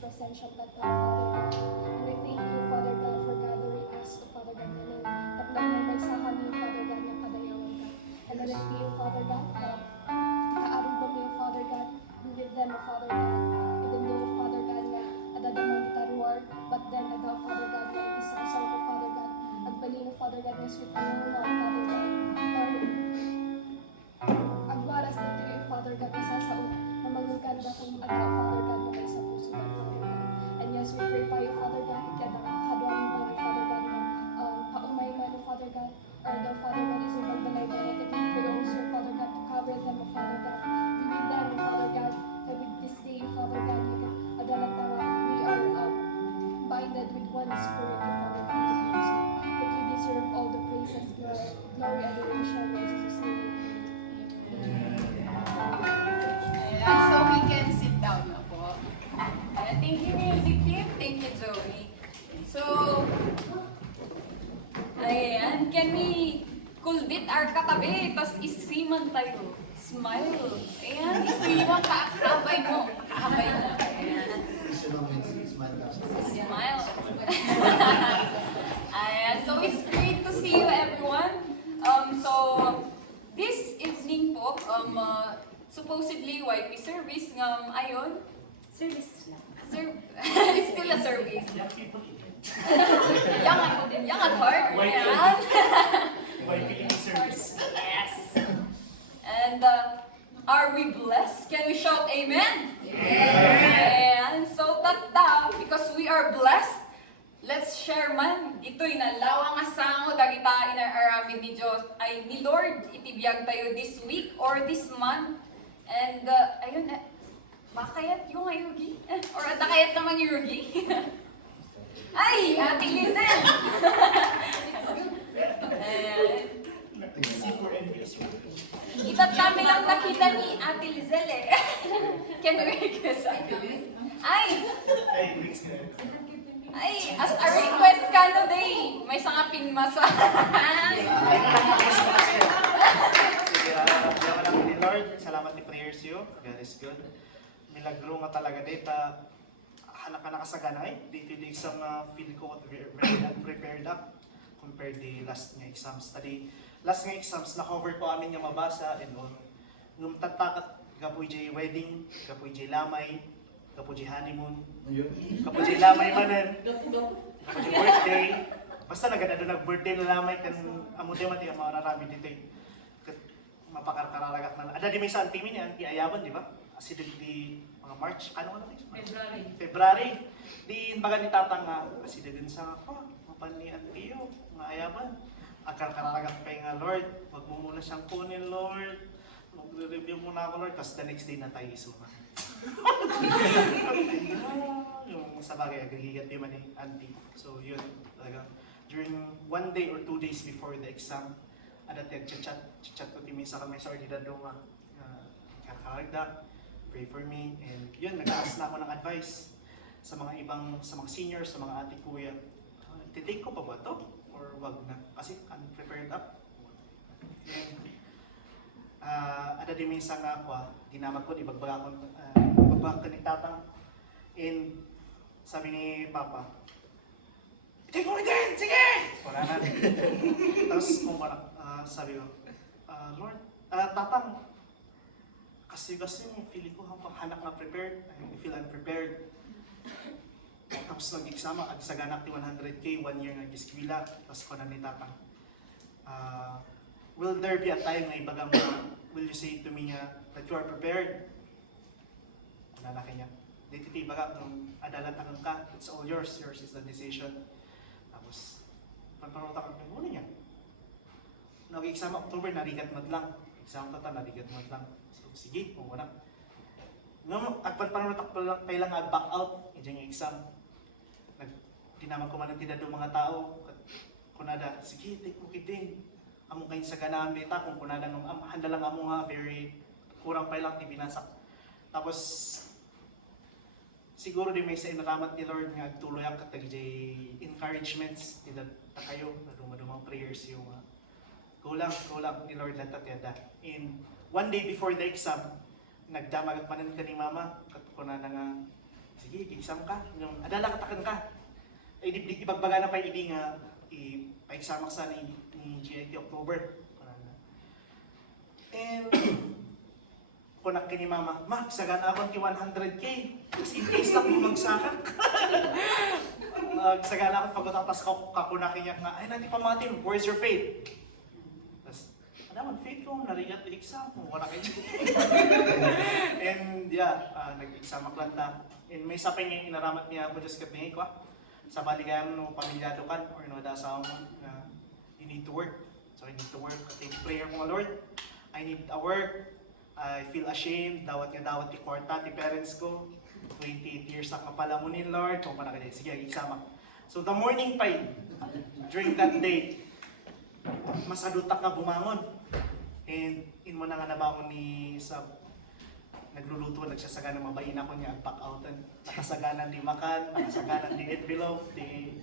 Presential God, Father God. And we thank you, Father God, for gathering us, Father God, and tapos na may sa kami, Father God, ng padayawan God. And let it be, Father God, kaarong ba mo, Father God, be with them, Father God. Even though, Father God, na adadamang kita reward, but then, Father God, na isasaw ko, Father God, agbalino, Father God, na sweet Father God, agwaras dito yung Father God, isasaw na maguganda kung Father God, na may sa puso God, Father God. And yes, we pray pa yung Father God, kaduan mo, Father God, na paumay man, Father God, or the Father God is about the life and we pray also, Father God, to cover them, Father God, be with them, Father God, and with this day, Father God, we are binded with one spirit, Father God, that you deserve all the praises, glory, adoration, in Jesus' name. So we can sit down na po. Thank you, music team. Thank you, Joey. So, ayan, can we kulbit our katabi, tapos isiman tayo. Smile. Ayan, isiman ka, kahabay mo. Kahabay mo. Ayan. Smile. Ayan, so it's great to see you, everyone. So, this evening po, supposedly YP service ayon. Service lang. It's still a service. young at heart. Yeah. YP service. Yes. And are we blessed? Can we shout amen? Yeah. And so tata, because we are blessed, let's share man. Ito'y nalawang asango dagita inararamid ni Diyos ay ni Lord itibiyag tayo this week or this month. And ayun, bakayat yung ayugi? Or atakayat naman yung yugi? Ay, Ate Lizel! Itatami lang nakita ni Ate Lizel eh. Can we request Ate Lizel? Ay, as a request ka no day, may sangapin masahan. God is good. Milagro nga talaga data. Hanak ka nakasagana eh. Dito yung exam na feel ko very prepared up compared the last nga exam study. Last nga exams, na-cover ko amin nga mabasa and all. Nung tatakat, kapoy jay wedding, kapoy jay lamay, kapoy jay honeymoon, kapoy jay lamay manan, kapoy jay birthday. Basta naganda doon nag-birthday na lamay kan amuti mati ang mga rarami dito eh. Mapakarkaralagak na. Ada di may sa antimin niya, anti ayaban, di ba? Kasi di mga March, ano ano ito? February. Di baga ni tatang nga, kasi din sa ako, mapani at tiyo, mga ayaban. Akarkaralagak pa nga Lord, wag mo muna siyang kunin Lord. Mag-review muna ako Lord, tapos the next day na tayo isuma. Yung sa bagay, agrigat di man eh, auntie. So yun, talaga. During 1 day or 2 days before the exam, ada tiyag chat ko timi sa kami sa ordinary nga kakaragda, pray for me, and yun, nag-ask na ako ng advice sa mga seniors, sa mga ate kuya. Titake ko pa ba to? Or wag na? Kasi unprepared up. And ada di minsan nga ako, dinamag ko, ibagbaga ko ni tatang. And sabi ni Papa, "Take mo din! Sige!" Wala na. Tapos kung sabi ko, Lord, tatang, kasi feeling ko hanak na prepared, I feel unprepared. Tapos nag-exam, agsaganak ti 100K, 1 year nag-eskwila, tapos ko na ni tatang. Will there be a time na ibagang will you say to me that you are prepared? Lalaki niya. Dito ibaga, kung adalantakan ka, it's all yours is the decision. Tapos, pagparutak ang muna niya. Nag-exam October, narigat madlang. Exam tata, narigat madlang. So, sige, kung wala. Nung agpagparutak pa lang, kailangan back out, yung exam. Dinamag ko man ang tinado mga tao. Kunada, sige, take mo kitin. Amo kayo sa ganaan beta, kung kunada nung handa lang amo nga, very kurang pa lang tibinasak. Tapos, siguro di may sa inaramat ni Lord nga tuloy ang katagjay encouragements nila ta kayo na dumadumang prayers yung kulang ni Lord lang tatyada. And 1 day before the exam, nagdamag at manan ka ni Mama, katukuna na nga, sige, exam ka, yung adala katakan ka. Ay ibagbaga na pa hindi nga pa-exam sa ni GIT October. And kunak kini Mama, "Ma, sagana akong ti 100K. Just in case na bumagsakan." Sagana akong pagkatapas kakunakin niya nga, "Ay, nati pamatin, where's your faith?" Tapos, "Ano man, faith ko, narigat the exam. Wala kayo." And yeah, nag-exam lang ta. And may sapay niya inaramat niya po Diyos kapingay ko. Sa balikan no pamilyado kan or no dasaw mo na you need to work. So I need to work. Kasi prayer ko, Lord, I need to work. I feel ashamed. Dawat ti kwarta, ti parents ko. 28 years na kapala mo ni Lord. Kung pa na kayo, sige, isama. So the morning pa during that day, masadutak na bumangon. And in mo na nga nabangon ni sa nagluluto, nagsasagana mabayin ako niya ang pack-outan. Nakasaganan di makan, nakasaganan di envelope, di...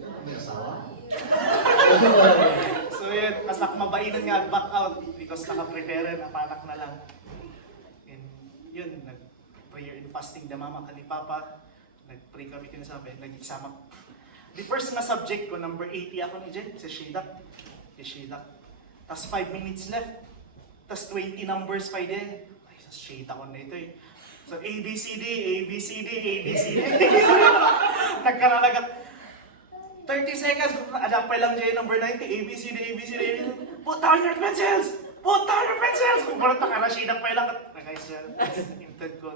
So yun, mas nakmabainan nga ang back-out because nakaprepare na panak na lang. And yun, nag-prayer and fasting na mama ka ni Papa. Nag-pray kami kinasabi, nag-exam. The first na subject ko, number 80 ako ni Jen, sa Shedak. Tapos 5 minutes left. Tapos 20 numbers pa din. Shade ako na ito eh. So, ABCD. Nagkaranagat. 30 seconds, adapt pa lang dyan number 90, ABCD. Put down your pencils! Kung parang takarashidan pa lang. Guys, intent ko.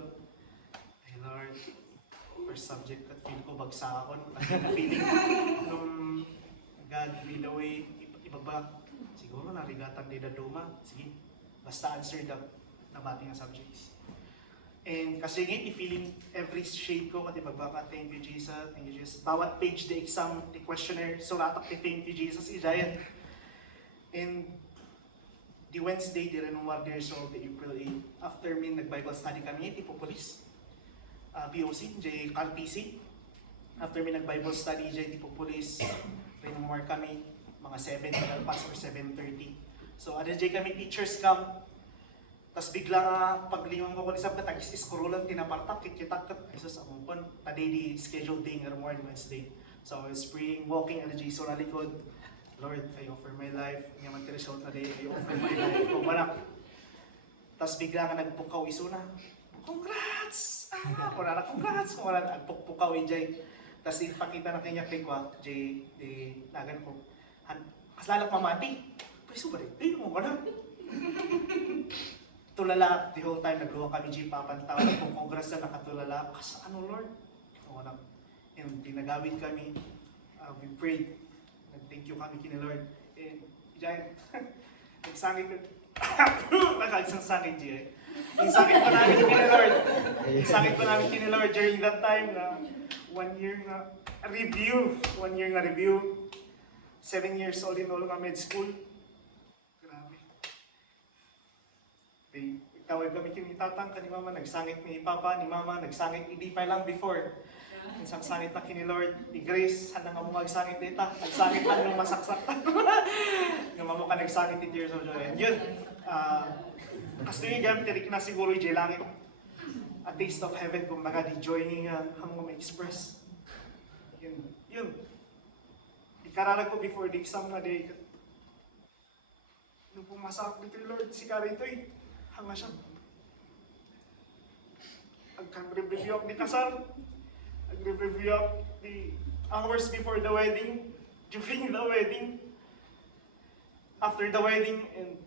Ay Lord, first subject at feel ko bagsak ako. Feeling nung God lead the way, ibaba. Siguro narigatan din na duma. Sige, basta answer the nabati nga subjects. And kasi ngayon, i-feeling every shade ko, kasi magbaka, thank you Jesus. Bawat page, the exam, the questionnaire, suratak, thank you Jesus, i-giant. And the Wednesday, di rin 1 years old, the April 8. After me, nag-Bible study kami, tipo police. BOC, J. RTC. After me, nag-Bible study, J. tipo police. Rin more kami, mga 7, pas or 7:30. So, ada J kami teachers camp. Tas bigla nga paglingon ko isab ka tagis scrollan tinapartak kikitak kat Jesus among kon today di scheduled day nga morning Wednesday. So I was praying, walking at the Jesus na likod. Lord, I offer my life. Nga man result na day, I offer my life. Kung manak. Tas bigla nga nagpukaw iso na. Congrats! Kung na congrats! Kung na nagpukaw ijay. Tas ipakita na kanya kay kwa, jay, di nagan ko. Kasalat mamati. Pwede ba rin? Ay, kung manak. Tulala, the whole time nagluwa kami G papantaw kung congrats na nakatulala kasi ano Lord and pinagawin kami we prayed nag-thank you kami kina Lord and giant nagsangit nakagsang sangit G nagsangit pa namin kina Lord nagsangit pa namin kina Lord during that time na 1 year na review 7 years all in all nga med school. Tawag kami kinitatang ni Mama, nagsangit ni Papa, ni Mama, nagsangit hindi pa lang before. Isang sangit na kini Lord, ni Grace, handa nga mo magsangit dita, nagsangit lang nung masaksak. Yung mamo ka nagsangit ni Tears of Joy. And yun, kasi yung gamit, tirik na siguro yung langit. A taste of heaven, kung baga di joy niya hamong ma-express. Yun. Ikararag ko before the exam na day. Nung pumasakit dito Lord, si Kara ito hanga siya. Agka-review ako di kasal. Ag-review ako the hours before the wedding, during the wedding, after the wedding, and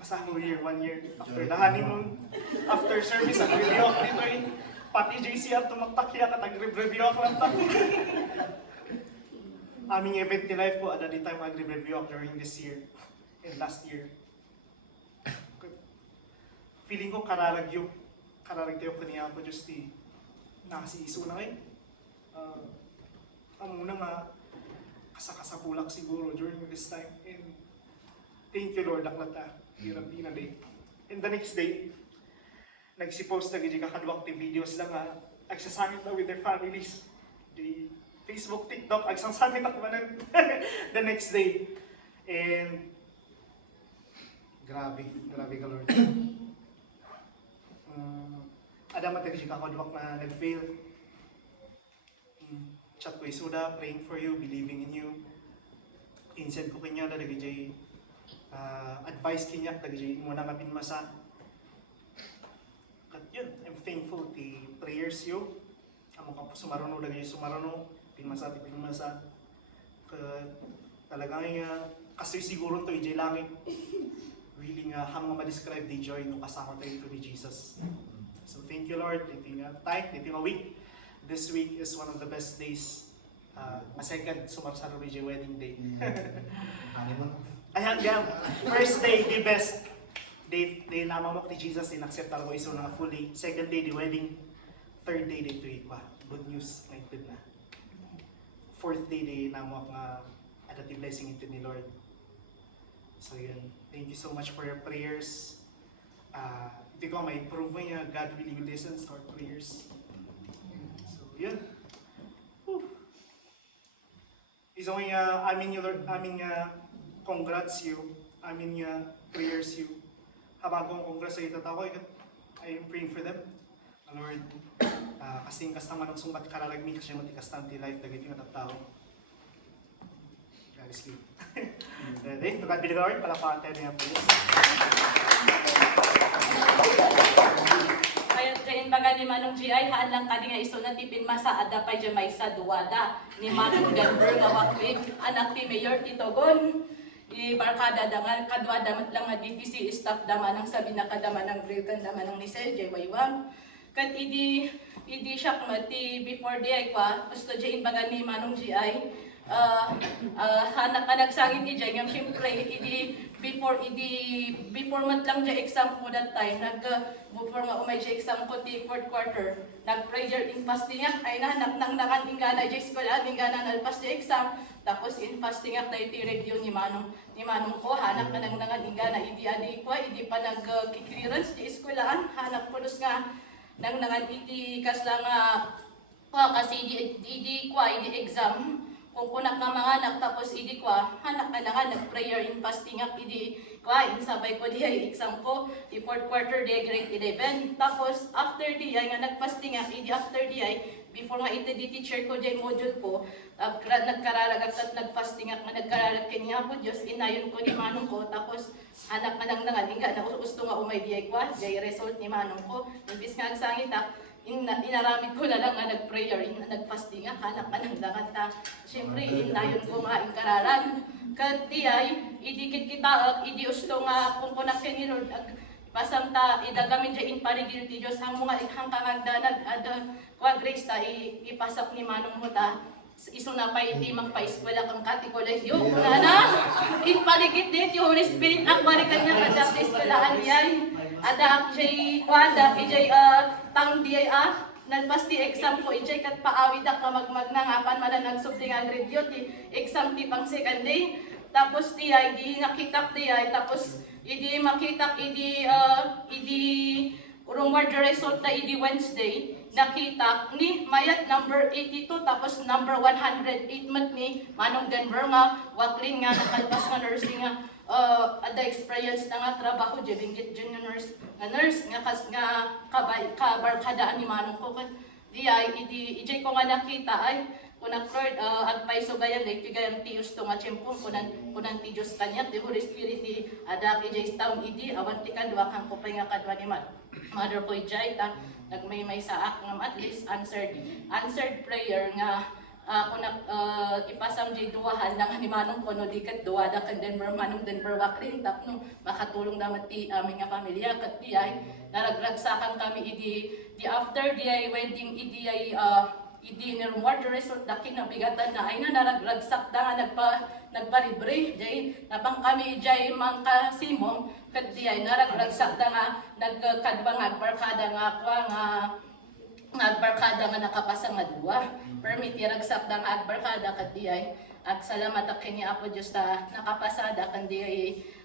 basta whole year, 1 year, after the honeymoon, after service, ag-review ako dito pati JCR tumaktakya at ag-review ako lang tak. Aming event ni life ko, at the time ag-review ako during this year and last year. Feeling ko kararagyo ko niya po just nakasiiso na kayo. Ang muna nga, kasakasapulak siguro during this time. And thank you Lord, aklata, hirap di na day. And the next day, nagsipost na gini kakadwak ti videos lang agsasangit na with their families. The Facebook, TikTok, agsasangit ako manan the next day. And grabe ka Lord. Ada materi jika kau dwak na nag-fail. Chat ko isuda, praying for you, believing in you. Insend ko kanya na nagijay advice kinyak nagijay mo na kapin masa. At yun, I'm thankful ti prayers you. Amo ka sumaruno nagijay sumaruno, pinmasa. Talagang kasi siguro to ijay langit. Really nga hamang ma-describe the joy nung kasama tayo ni Jesus. So thank you Lord, ito nga week. This week is one of the best days. Second, sumarsaro ni wedding day. Ayan nga, first day, the best. Day namamok ni Jesus, in-accept ako iso na fully. Second day, the wedding. Third day, ito ikwa. Good news, naitid na. Fourth day, namamok nga adating blessing ito ni Lord. So yun, thank you so much for your prayers. Hindi ko may prove niya, God really listens to our prayers. So yun. Iso nga, amin nga congrats you, amin nga prayers you. Habang kong congrats sa itatao, I am praying for them. Lord, kasing kastang manong sumbat karalagmi kasi matikastang ti life, dagiti nga tao. God is good. Ready? To God be the glory. Palakpakan tayo niya po. Kaya dyan baga ni Manong G.I. haan lang kadi nga iso na tipin masa ada pa dyan may sa duwada ni Manong Denver nga wakwid anak ti Mayor Titogon. Barkada dangan kadwa damat lang nga DPC staff daman ang sabi na kadaman ng Gregan daman ng Nisel J. Waywang. Kat idi siya kumati before di ay kwa gusto dyan baga ni Manong G.I. Hanak ka nagsangit ni Jay, yung siyempre, before mat lang dyan exam ko that time, before nga umay dyan exam ko ti 4th quarter, nag-prayer in fasting ak, ay nahanap nang ingana dyan school, ingana nalpas dyan exam, tapos in fasting ak na iti review ni Manong ko, hanap ka nang ingana, idi pa nag-clearance di eskwelahan, hanap ko dus nga, nang iti kas lang, kasi idi exam, kung kunak nga mga anak tapos idi kwa hanak ka na nga nag-prayer in fasting up idi kwa insabay ko di ay exam ko di fourth quarter di grade 11 tapos after di ay nga nag-fasting up idi after di ay before nga ito di teacher ko di module ko nagkararagag at nag-fasting up nga nagkararag kanya po Diyos inayon ko ni manong ko tapos anak ka nang nangalinga na gusto nga umay di ay kwa di result ni manong ko imbis nga agsangit inaramid ko na lang nga nag-prayer, nag-fasting nga, hanak ka ng dagat ta. Siyempre, inayon ko nga inkararan. Kati ay, idikit kita, idi usto nga, kung kunak ni Lord, pasam ta, idagamin dyan in parigil ti Diyos, hang mga ikhang kangagdanag, kwa grace ta, ipasak ni manong mo ta. Iso na pa iti magpa-eskwela kang kati kolegyo. Una na, in paligid din, yung Holy Spirit, ang balikan niya ka sa eskwelahan yan. Ada jay kwada ijay tang di nagpasti exam ko ijay kat paawid ak magmagnangapan man nagsubli nga grade yun ti exam ti pang second day tapos di ay di nakitak di ay tapos idi makitak idi rumor the result na idi Wednesday nakita ni mayat number 82 tapos number 108 mat ni manong Denver nga wakling nga nakalpas nga nursing nga ada experience na nga trabaho di binggit dyan nga nurse nga kas nga kabarkadaan ni manong ko di ay ijay ko nga nakita ay kunak Lord advice so gayan like tigayang tius to nga tiyempong kunan ti Diyos kanya ti Holy Spirit ti ada ijay taon idi awan ti kadwa kang kupay nga kadwa ni mother ko ijay ta nagmay saak nga at least answered prayer nga kunak ipasam jay duwahan lang ni manong kono dikat duwada kan Denver manong Denver wakling tapno makatulong naman ti aming nga pamilya kat di ay naragragsakan kami di after di ay wedding idi ay idi ni reward result daki na bigatan na ay nga naragragsak da nga nagparibre jay nabang kami jay mangkasimong kat di ay naragragsak da nga nagkadbang agbarkada nga kwa nga agbarkada nga nakapasa nga duwa permit iragsak da nga agbarkada kat di ay agsalamat ak kini Apo Dios ta nakapasada kan di ay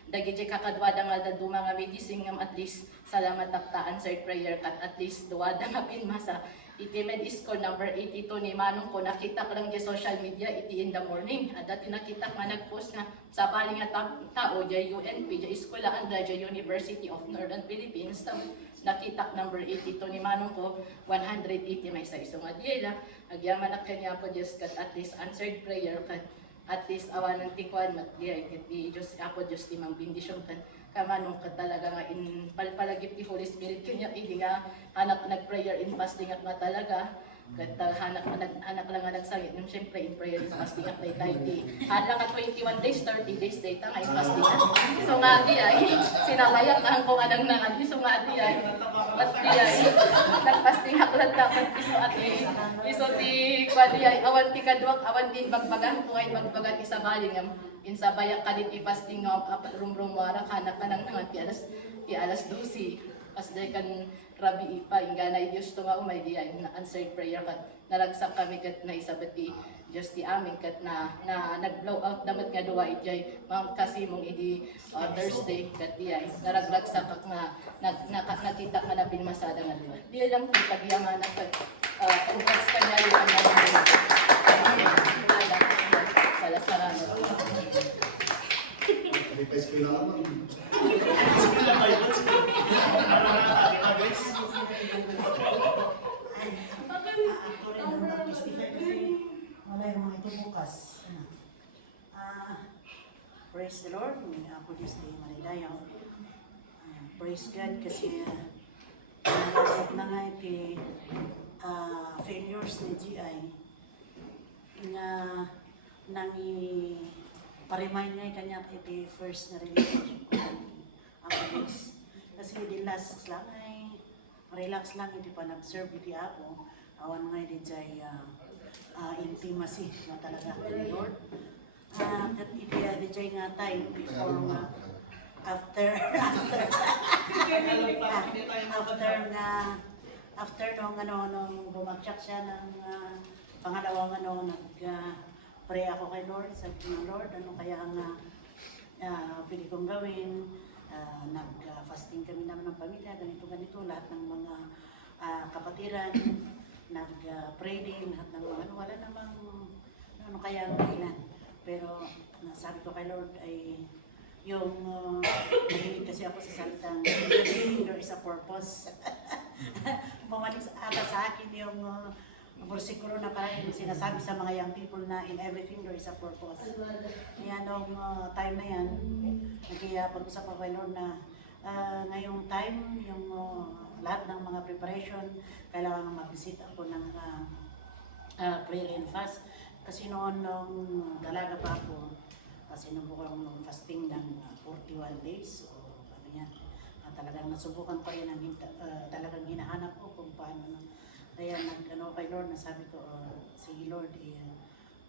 dagiti kakadwada nga dadu mga medicine ngam at least salamat ak ta answered prayer kat at least duwada nga pinmasa iti med score number 82 ni manong ko nakita ko lang di social media iti in the morning at dati nakita nga nagpost nga sa bali nga tao di UNP di eskwelahan da di University of Northern Philippines nakita number 82 ni manong ko 180 may sa iso nga di la agyaman ak kanya po Dios kat at least answered prayer kat at least awan ng tikwan mat di ay di Dios ako Dios ti mang bendisyon kan kamanong ka talaga nga in palpalagip ti Holy Spirit kanya idi nga anak nag-prayer in fasting at nga talaga kat hanak lang nga nagsangit nung syempre in prayer in fasting at day tayo di hadlang nga 21 days 30 days day ta nga in fasting at so nga di ay sinamayak na ang kung anang nangan so nga di ay at di ay nagfasting aklat dapat iso ti kwa di ay awan ti kadwak awan din magbagan kung ay magbagan isa baling insa bayak kadit i-fasting nga rum wara kanak ka nang ti alas 12 as day kan rabi ipa ingana Dios to nga umay di ay na answered prayer kat naragsak kami kat na isabati Dios ti amin kat na nag-blow out damat nga duwa ijay mang kasimong idi Thursday kat di ay naragragsak kak nga nakita nga na pinmasada nga duwa di lang ti pagyaman kat congrats kanya yung salasaran May pa-eskwela ka ba? Wala yung mga ito bukas. Praise the Lord. Ako Diyos na yung malilayaw. Praise God kasi nalagap na nga iti failures ni GI na nangi pa-remind nga kanya iti first na relationship ko ako Diyos. Kasi di last lang ay relax lang iti pa nag-serve iti ako. Awan nga iti jay intimacy na talaga ni Lord. At iti jay nga time before nga after nung bumagsak siya ng pangalawang pray ako kay Lord, sabi ko Lord, ano kaya ang pwede kong gawin, nag-fasting kami naman ng pamilya, ganito, lahat ng mga kapatiran, nag-pray din, lahat ng mga, wala namang ano kaya ang dahilan. Pero sabi ko kay Lord ay yung mahilig kasi ako sa salitang everything there is a purpose. Bumalik ata sa akin yung versikulo na parang sinasabi sa mga young people na in everything there is a purpose. Kaya nung time na yan, kaya pag-usap ako kay Lord na ngayong time, yung lahat ng mga preparation, kailangan mag-visit ako ng prayer and fast. Kasi noon nung dalaga pa ako, sinubukan ng fasting ng 41 days o ano yan. Talagang nasubukan ko rin ang talagang hinahanap ko kung paano. Kaya nag-ano kay Lord, nasabi ko, sige Lord,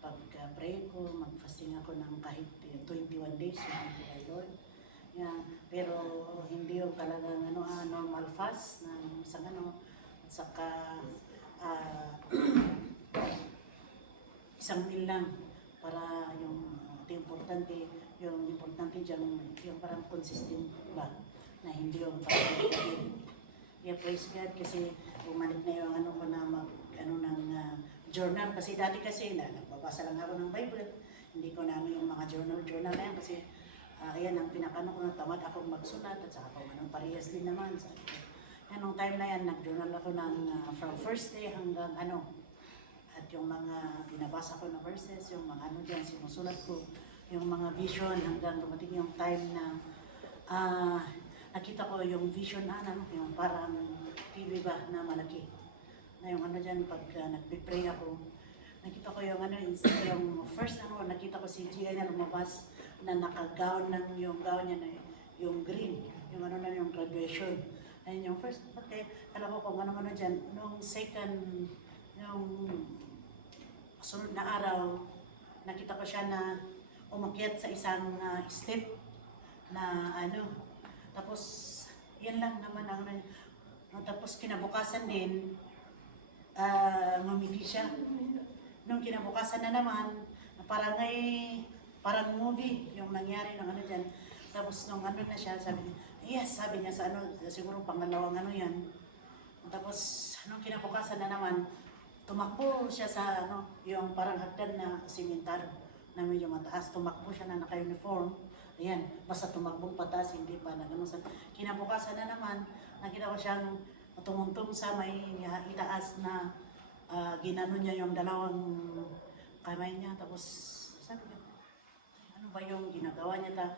pag-pray ko, mag-fasting ako ng kahit 21 days, sabi ko kay Lord. Yeah, pero hindi yung talagang normal fast ng isang at saka isang meal lang para yung importante dyan yung parang consistent ba na hindi yung parang yeah, praise God kasi bumalik na yung ko na journal kasi dati kasi nagbabasa lang ako ng Bible, hindi ko na yung mga journal na yan kasi ayan ang pinakano ko na tamad akong magsulat at saka kung anong parehas din naman. Yan, nung time na yan, nag-journal ako ng from first day hanggang at yung mga binabasa ko na verses, yung mga dyan, sinusulat ko, yung mga vision hanggang dumating yung time na nakita ko yung vision yung parang TV ba na malaki. Na yung dyan, pag nagpipray ako, nakita ko yung yung first nakita ko si Gia na lumabas na naka-gown ng yung gown niya na yung green, yung yung graduation. Ayun yung first, okay, alam ko kung ano dyan, nung second, yung sunod na araw, nakita ko siya na umakyat sa isang step na tapos yan lang naman tapos kinabukasan din, ngumiti siya. Nung kinabukasan na naman, parang movie yung nangyari ng dyan. Tapos nung na siya, sabi niya sa siguro pangalawang yan. Tapos nung kinabukasan na naman, tumakbo siya sa yung parang hagdan na simentar na medyo mataas. Tumakbo siya na naka-uniform. Ayan, basta tumakbong pataas, hindi pa na kinabukasan na naman, nakita ko siyang tumuntong sa may itaas na ginano niya yung dalawang kamay niya. Tapos sabi ko, ano ba yung ginagawa niya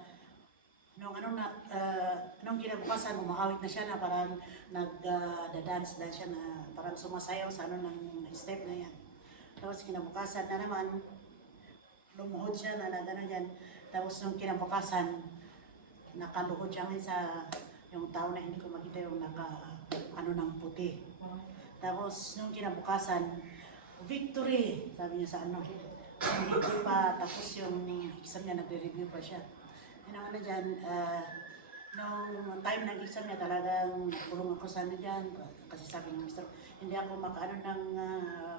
nung kinabukasan, umaawit na siya na parang nag-dance siya na parang sumasayaw sa ng step na yan. Tapos kinabukasan na naman, lumuhod siya na dyan. Tapos nung kinabukasan, nakaluhod siya sa yung tao na hindi ko makita yung ng puti. Tapos nung kinabukasan, victory, sabi niya sa hindi pa tapos yung exam niya, nagre-review pa siya. Ano dyan, nung time ng exam niya talagang kulong ako sa dyan, kasi sabi ng mister, hindi ako ng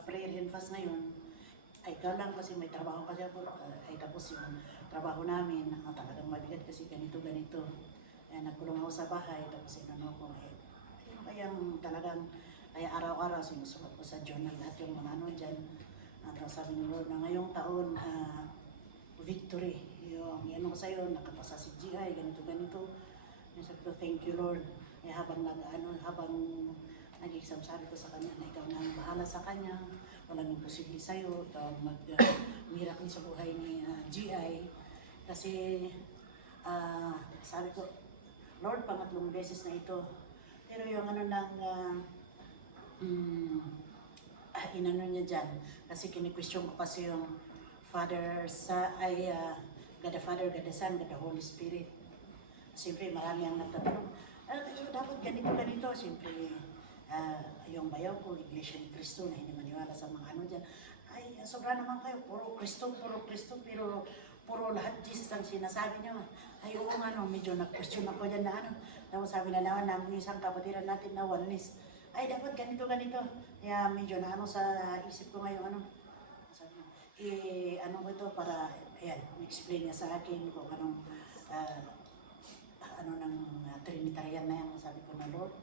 prayer and fast ngayon. Ay, ikaw lang kasi may trabaho kasi ako, ay tapos yung trabaho namin, talagang mabigat kasi ganito. Ay, nagkulong ako sa bahay, tapos ko, kayang talagang, kaya araw-araw sinusukat ko sa journal lahat yung mga dyan. Tapos sabi ni Lord na ngayong taon, victory. Yung ko sa'yo, nakapasa si GI, ganito. Sabi ko, thank you Lord. Habang nag-exam, sabi ko sa kanya na ikaw na ang bahala sa kanya. Walang imposible sa'yo. Ikaw mag-miracle sa buhay ni GI. Kasi sabi ko, Lord, pangatlong beses na ito. Pero yung inano niya dyan. Kasi kini-question ko kasi yung Father God the Father, God the Son, God the Holy Spirit. Siyempre marami ang nagtatanong, dapat ganito. Siyempre, yung bayaw ko, Iglesia ni Cristo na hindi maniwala sa mga dyan. Ay, sobra naman kayo, puro Cristo, pero puro lahat Jesus ang sinasabi niyo. Ay, oo nga, medyo nag-question ako dyan na Tapos sabi na naman ng isang kapatiran natin na oneness. Ay, dapat ganito. Kaya medyo na sa isip ko ngayon, sabi ko ito para, ayan, explain niya sa akin kung anong, ng Trinitarian na yan. Sabi ko na, Lord,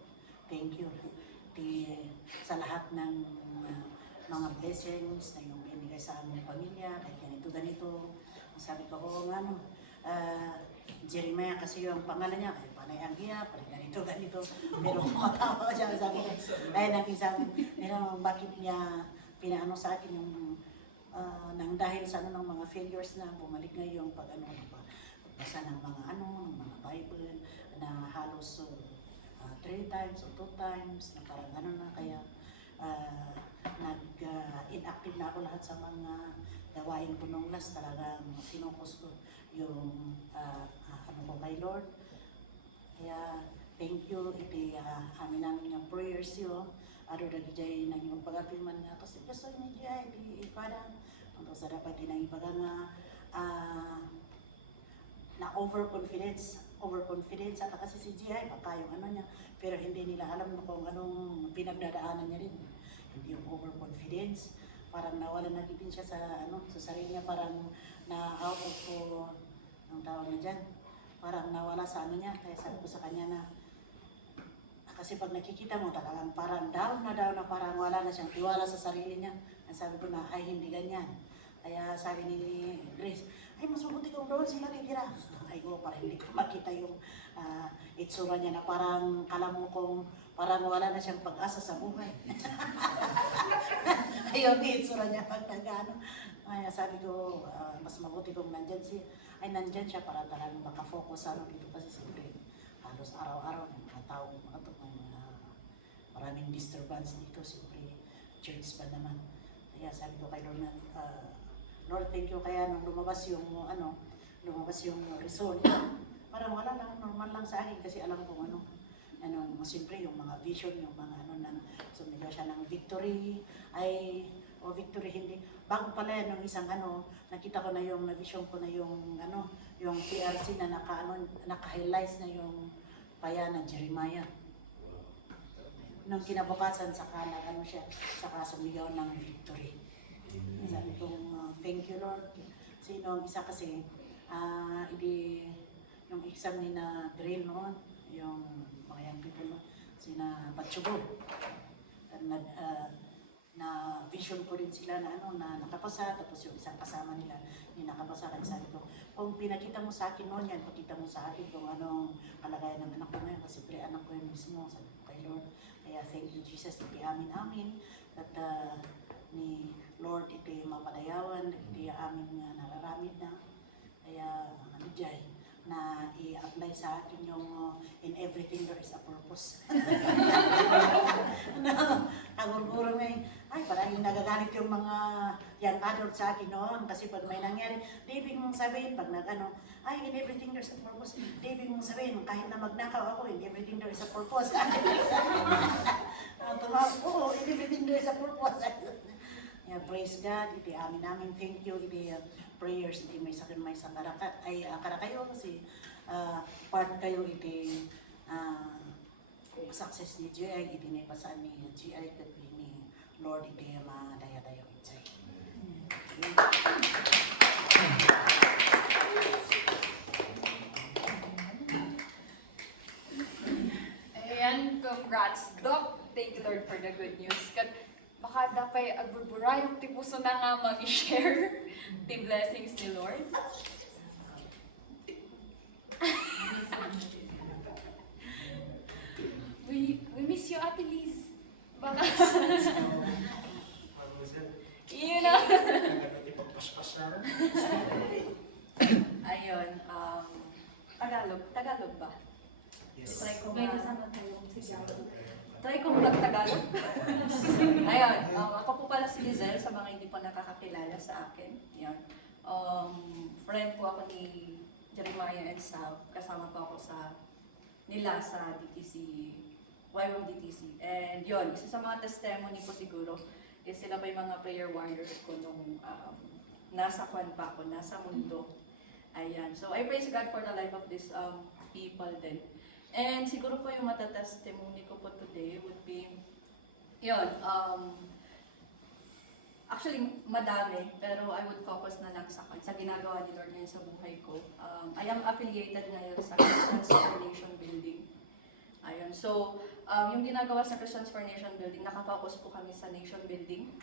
thank you sa lahat ng mga blessings na yung binigay sa aming pamilya, kahit ganito. Sabi ko, oo nga no, Jeremiah kasi yung pangalan niya, ay panay Anggia, panay ganito. Pero matawa siya, sabi ko, ay nakisabi, bakit niya pinaano sa akin yung nang dahil sa ng mga failures na bumalik ngayon pag pagbasa ng ng mga Bible na halos 3 times o 2 times na parang na kaya nag-inactive na ako lahat sa mga gawain ko nung last. Talagang sinukos ko yung ko kay Lord. Kaya thank you iti amin yung prayers yo. Ado na dijay nang yung pag-apiman nga kasi gusto ni dijay di ipada ang sa dapat dinang ibaga nga na overconfidence at kasi si GI baka yung niya, pero hindi nila alam kung anong pinagdadaanan niya rin. Hindi yung overconfidence, parang nawala na din siya sa sa sarili niya, parang na out of ang tawag na dyan, parang nawala sa niya. Kaya sabi ko sa kanya na kasi pag nakikita mo talagang parang down na parang wala na siyang tiwala sa sarili niya. Ang sabi ko na ay hindi ganyan. Kaya sabi ni Grace, ay mas mabuti kung doon sila titira. Ay ko, parang hindi ko makita yung itsura niya na parang kala mo kung parang wala na siyang pag-asa sa buhay. Ayun, yung itsura niya pag nag-ano. Kaya sabi ko, mas mabuti kung nandyan siya para talagang makafocus sa dito kasi siyempre halos araw-araw ng mga tao, maraming disturbance dito, siyempre church pa naman. Kaya sabi ko kay Lord na, Lord, thank you. Kaya nung lumabas yung result, parang wala lang, normal lang sa akin kasi alam ko siyempre yung mga vision, yung mga sumigay siya ng victory, victory hindi. Bago pala yan, nung isang nakita ko na yung, na-vision ko na yung yung PRC na naka-highlights na yung paya ng Jeremiah. Nung kinabukasan, saka sumigaw ng victory. Sabi kong, thank you Lord. Sino ang isa kasi, yung exam ni na drill noon, yung mga young people, sina Patsugo. Na vision ko rin sila na nakapasa, tapos yung isang kasama nila, yung nakapasa. Kaya sabi ko, kung pinakita mo sa akin noon yan, pakita mo sa akin kung anong kalagayan ng anak ko ngayon, kasi anak ko yun mismo, sabi ko kay Lord. Kaya thank you Jesus, iti amin, at ni Lord, iti mapadayawan, iti amin nga nararamid na. Kaya Jai, na i-apply sa akin yung in everything there is a purpose. Nagurguro may, parang nagagalit yung mga young adult sa akin noon kasi pag may nangyari, di ibig mong sabihin pag in everything there's a purpose. Di ibig mong sabihin, kahit na magnakaw ako, in everything there is a purpose. Oo, in everything there is a purpose. Yeah, praise God, iti amin, thank you, iti prayers, iti may karakayo kasi part kayo iti success ni GI, iti may pasaan ni GI, kat ni Lord, iti madaya-dayo iti. Ayan, congrats, Doc. Thank you, Lord, for the good news. Baka dapay agburburayong ti puso na nga mag-share the blessings ni Lord. we miss you, Ate Liz. Baka... Iyon na. Ayun, Tagalog ba? Yes. Try ko mag-Tagalog. Ayun, ako po pala si Lizelle, sa mga hindi po nakakakilala sa akin. Yan. Friend po ako ni Jeremiah and Sab. Kasama po ako nila sa DTC, YWDTC. And yun, isa sa mga testimony po siguro, is sila ba yung mga prayer warriors ko nung nasa kwan pa ako, nasa mundo. Ayan. So I praise God for the life of these people din. And siguro po yung matatestimony ko po today would be, yun, actually madami, pero I would focus na lang sa ginagawa ni Lord ngayon sa buhay ko. I am affiliated ngayon sa Christians for Nation Building. Ayun, so yung ginagawa sa Christians for Nation Building, nakafocus po kami sa nation building.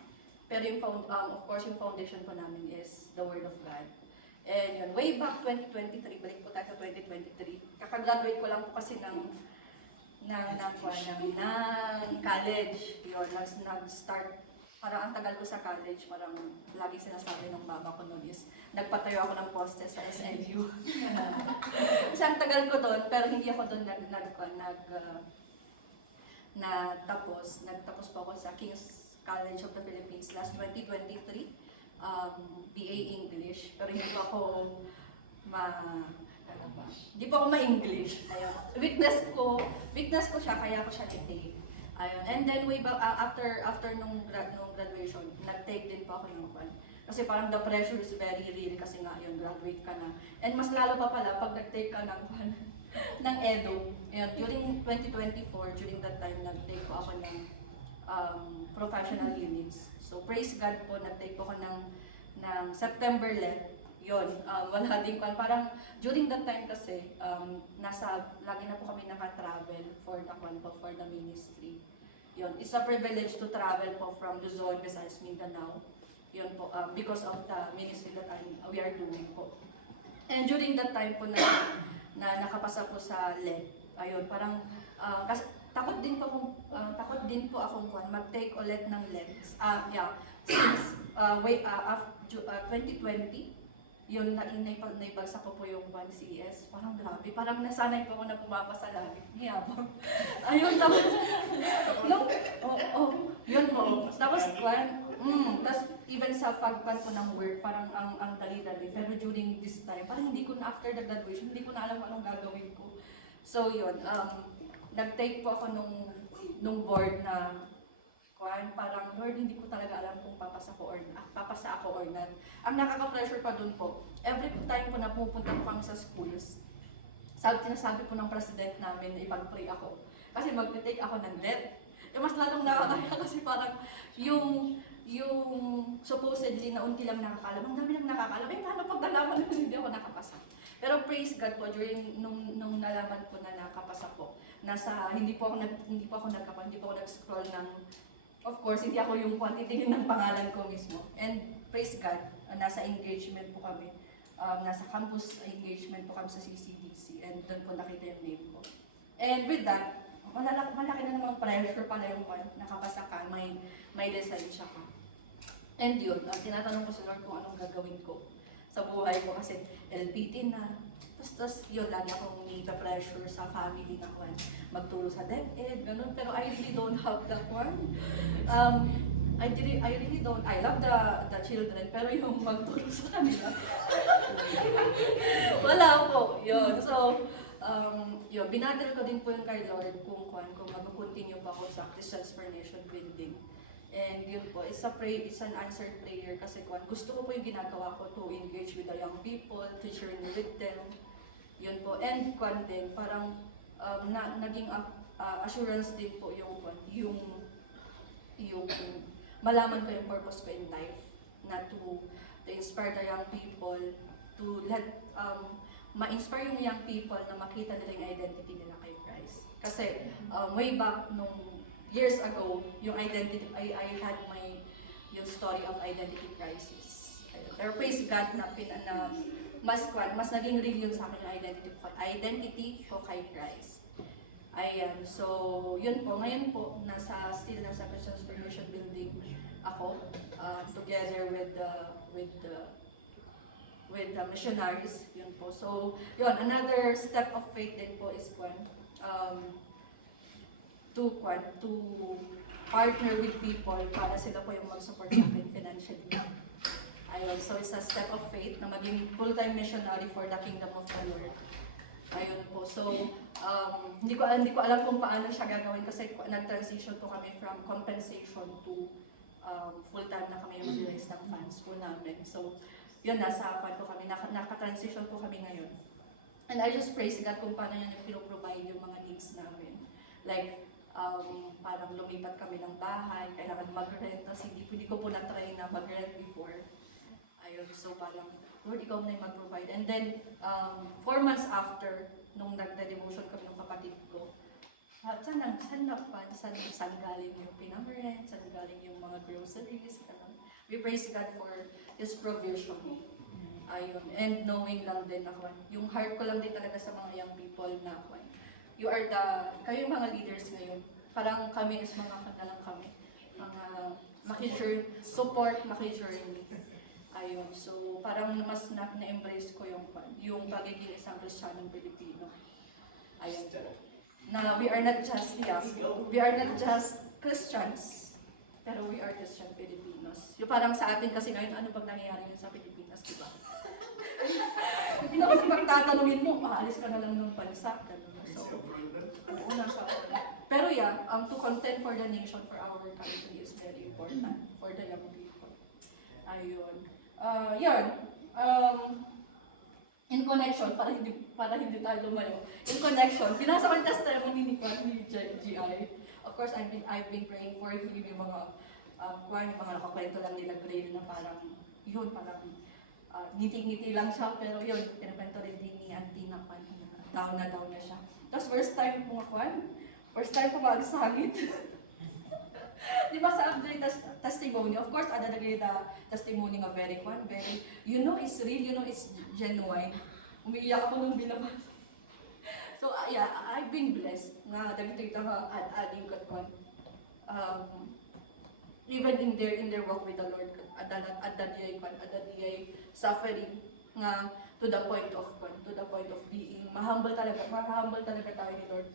Pero of course, yung foundation po namin is the Word of God. And yun, way back 2023, balik po tayo sa 2023, kakagraduate ko lang po kasi ng college. Yun, nag-start, parang ang tagal ko sa college, parang lagi sinasabi ng mama ko noon is, nagpatayo ako ng poste sa SNU. Kasi ang tagal ko doon, pero hindi ako doon nagtapos po ako sa King's College of the Philippines last 2023, BA English, pero hindi pa ako ma-English. Ayun. Weakness ko siya, kaya ko siya na-take. Ayun. And then way back, after nung graduation, nag-take din po ako ng one. Kasi parang the pressure is very real kasi nga yun, graduate ka na. And mas lalo pa pala pag nag-take ka ng edu. Ayun, during 2024, during that time, nag-take po ako ng professional units. So praise God po, nag-take po ako ng September left. Yun, wala din ko. Parang during that time kasi, lagi na po kami naka-travel for the ministry. Yun, it's a privilege to travel po from Luzon, Visayas, Mindanao. Yun po, because of the ministry that we are doing po. And during that time po na nakapasa po sa LED, ayun, parang, kasi takot din po akong mag-take ulit ng LED. Since 2020, yun, naibagsak ko po yung 1 CES. Parang grabe. Parang nasanay po ako na pumapasa lagi. Hiyabang. Ayun, tapos, yun po. Tapos, tapos even sa pagpan ko ng work, parang ang dali-dali. Pero during this time, parang hindi ko na, after the graduation, hindi ko na alam anong gagawin ko. So, yun, nag-take po ako nung board na parang, Lord, hindi ko talaga alam kung papasa ako or not. Ang nakaka-pressure pa dun po, every time po na pupunta po kami sa schools, sinasabi po ng president namin na ipag-pray ako. Kasi mag-take ako ng let. Mas lalong nakakaya kasi parang yung supposedly na unti lang nakakalam, ang dami lang nakakalam. Paano pag nalaman na hindi ako nakapasa? Pero praise God po, during nung nalaman ko na nakapasa po, hindi po ako nag-scroll ng, of course, hindi ako yung titingin ng pangalan ko mismo. And praise God, nasa engagement po kami. Nasa campus engagement po kami sa CCDC. And doon po nakita yung name ko. And with that, malaki na namang pressure pala yung nakapasa ka, may lisensya ka. And yun, tinatanong ko sa Lord kung anong gagawin ko sa buhay ko kasi LPT na. Tapos yun, lagi akong pressure sa family na magturo sa DepEd, ganun. Pero I really don't have that one. I love the children, pero yung magturo sa kanila, wala po. Yun. So, yun, binadal ko din po yung kay Lord kung mag-continue pa ako sa Christians for Nation building. And yun po, it's an answered prayer kasi gusto ko po yung ginagawa ko to engage with the young people, to journey with them. Yun po. And din, parang naging assurance din po yung malaman ko yung purpose ko in life na to inspire the young people, to let ma-inspire yung young people na makita nila yung identity nila kay Christ. Kasi way back nung years ago, yung identity, I had yung story of identity crisis. Pero praise God na mas naging real yun sa akin yung identity ko kay Christ. Ayan, so yun po, ngayon po, still nasa Christians for Mission building ako, together with the missionaries, yun po. So, yun, another step of faith din po is to partner with people para sila po yung mag-support sa akin financially. Ayun, so it's a step of faith na maging full-time missionary for the kingdom of the Lord. Ayun po. So, hindi ko alam kung paano siya gagawin kasi nag-transition po kami from compensation to full-time na kami yung mag-release ng funds po namin. So, yun, nasa kami, naka-transition po kami ngayon. And I just praise God kung paano niya pinoprovide yung mga needs namin. Like, parang lumipat kami ng bahay, kailangan mag-rent, tapos hindi ko po na-try na mag-rent before. Ayun, so parang, Lord, ikaw na yung mag-provide. And then, 4 months after, nung nagda-devotion kami ng kapatid ko, saan galing yung pinamrent, saan galing yung mga groceries, ganun. We praise God for His provision. Ayun. And knowing lang din ako, yung heart ko lang din talaga sa mga young people na ako, kayo yung mga leaders ngayon. Parang kami is mga kanalang kami. Mga support, makijourney. Ayun. So, parang mas na-embrace ko yung pagiging isang Kristiyanong Pilipino. Ayun. Na we are not just Christians, pero we are Christian Filipinos. Yung parang sa atin kasi ngayon, ano bang nangyayari sa Pilipinas, di ba? Hindi na kasi magtatanungin mo, maalis ka na lang ng bansa. So, pero yeah, to contend for the nation, for our country is very important for the young people. Ayun. In connection, para hindi tayo lumayo. In connection, binasa ko yung testimony ni GI. Of course, I've been praying for him, yung mga nakakwento lang nila grade na parang ngiti-ngiti lang siya, pero yun, pinakwento rin din ni Auntie na down na siya. Tapos first time ko magsangit. Di ba sa testimony, of course, ada nagay the testimony nga very, it's real, it's genuine. Umiiyak ako nung binabasa. So, I've been blessed na dagito ito nga adding ko even in their walk with the Lord, at the suffering nga to the point of being mahumble talaga tayo ni Lord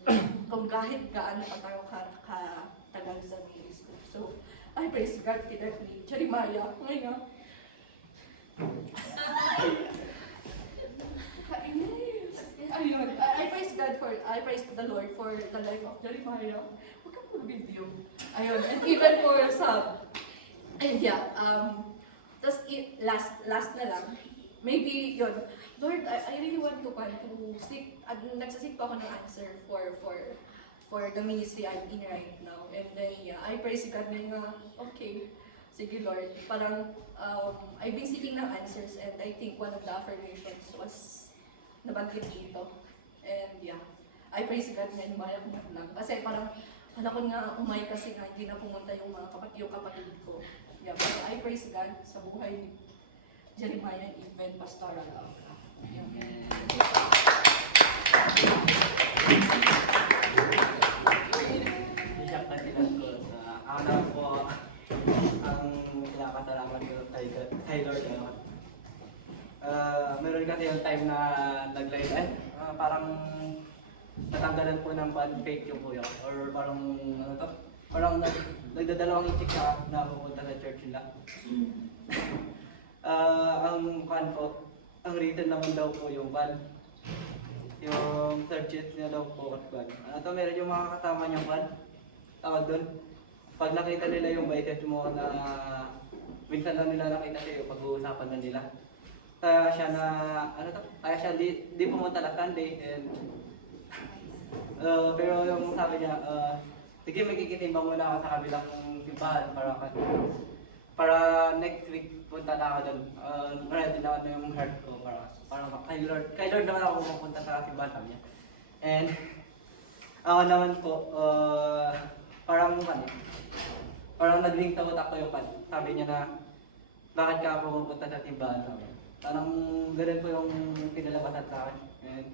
kung kahit gaano pa tayo tagal sa ministry. So, I praise God kay Jeremiah. Ngayon. Ayun. I praise the Lord for the life of Jeremiah. Huwag kang mag-video. Ayun. And even for Sam. And tas last na lang. Maybe yun. Lord, I really want to seek, nagsasik pa ako ng answer for the ministry I'm in right now. And then, I praise God na okay, sige Lord, parang I've been seeking ng answers, and I think one of the affirmations was nabanggit dito. And I praise God na umayak na lang. Kasi parang, ko nga umay kasi nga hindi na pumunta yung kapatid ko. But I praise God sa buhay ni Jeremiah and even pastoral. Iyak na tinan ko sa ako po ang pinakasalamat ko kay Lord. Meron kasi yung time na parang natanggalan po ng bad faith yung kuya, or parang nagdadalawang itik na pupunta sa church nila. Ang reason naman daw po yung third church niya daw po meron yung mga kasama niyang tawag doon. Pag nakita nila yung baitet mo na minsan lang nila nakita sa'yo, pag-uusapan na nila. Kaya siya di pumunta na Sunday, and pero yung sabi niya, sige, magkikitimbang muna ako sa kabilang simbahan para next week punta na ako doon. Ready na ako yung heart ko para kay Lord naman ako pupunta sa simbahan niya. And ako naman po, parang naging takot ako yung sabi niya na bakit ka pupunta sa simbahan sa amin. Parang ganun po yung pinalabasan sa akin. And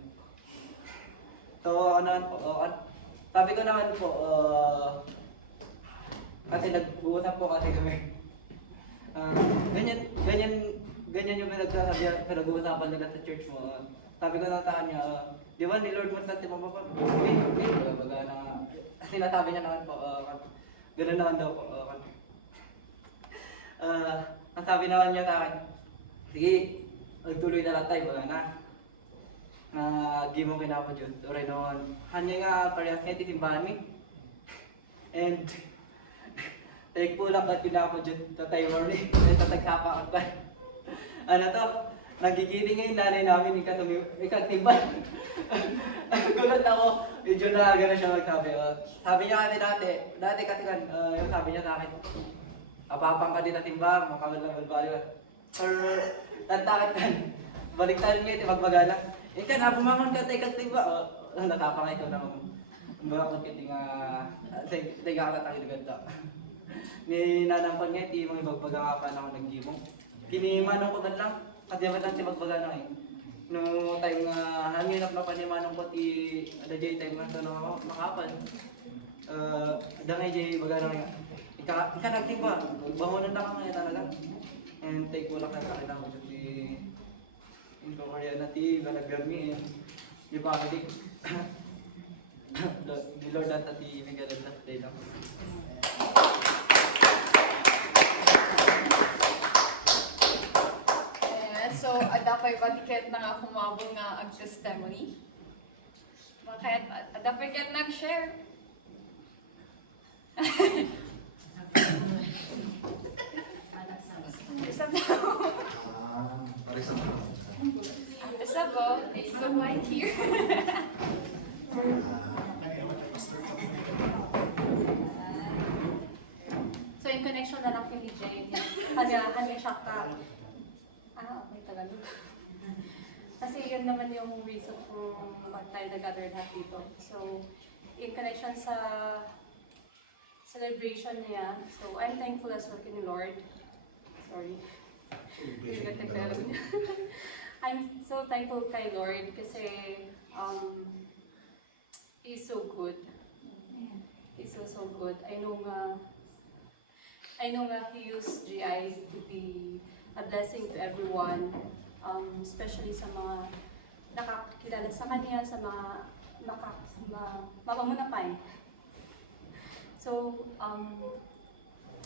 so ako naman po, sabi ko naman po, kasi nag-uusap po kasi kami. Ganyan yung pinag-uusapan nila sa church mo. Sabi ko na sa kanya, di ba ni Lord Monsante mo pa? Hindi. Sinasabi niya naman po, gano'n naman daw po. Ang sabi naman niya sa akin, sige, magtuloy na lang tayo, baga na. Di mo kinapa dyan. Oray naman. Hanya nga parehas ngayon tisimbahan mi. And take po lang at kinapa dyan sa tayo morning. At tatagsapa ka pa. Nagigiling ngayon nanay namin ikatimbal. Gulat ako. Medyo na gano'n siya magsabi. Sabi niya dati kasi yung sabi niya sa akin, apapang ka din na timba, makamalabal ba? Or tantakit kan. Balik tayo ngayon, magmagana. Ika na, pumangon ka tayo timba. Nakapangay ko naman. Kumbaga ko kiti nga, tiga katatagin ganda. Ni nanampon nga, iti mga ibagbaga nga pa na ako naggibong. Kini manong ko man lang, kadiyaman lang ti magbaga na eh. No time nga hanginap na pa ni manong ko ti, ada jay time nga ito na makapan. Ada nga jay baga na nga. Ika nagtimba, bangunan na ka nga talaga. And take ko lang na kakita ko ti in Korea na ti, galagami eh. Di ba kadik? Di Lord at ti Miguel at tayo lang. So, adapay patiket na nga kumabong nga ag testimony. Bakit adapay ket nag-share. Isabel, it's so white here. So in connection na lang kay Jane, hanya siya ka. Okay, Tagalog. Kasi yun naman yung reason kung bakit tayo nag-gather lahat dito. So, in connection sa celebration niya, so I'm thankful as well kay ni Lord. Sorry. Hindi ko Tagalog niya. I'm so thankful kay Lord kasi He's so good. He's so good. I know nga He used GI to be a blessing to everyone, especially sa mga nakakilala sa kanya, sa mga mapamunapay. So,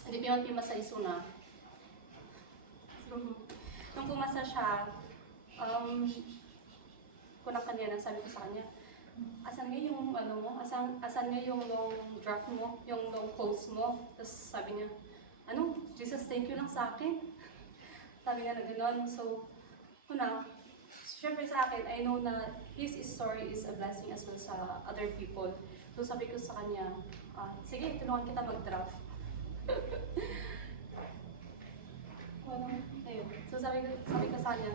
hindi pinapimasa isuna. So, nung pumasa siya, kunang kanya, sabi ko sa kanya, asan nga yung ano mo? Asan nga yung draft mo? Yung post mo? Tapos sabi niya, Jesus, thank you lang sa akin. Sabi nga na gano'n. So, syempre sa akin, I know na his story is a blessing as well sa other people. So sabi ko sa kanya, sige, tulungan kita mag-draft. Ayun. So sabi ko sa kanya,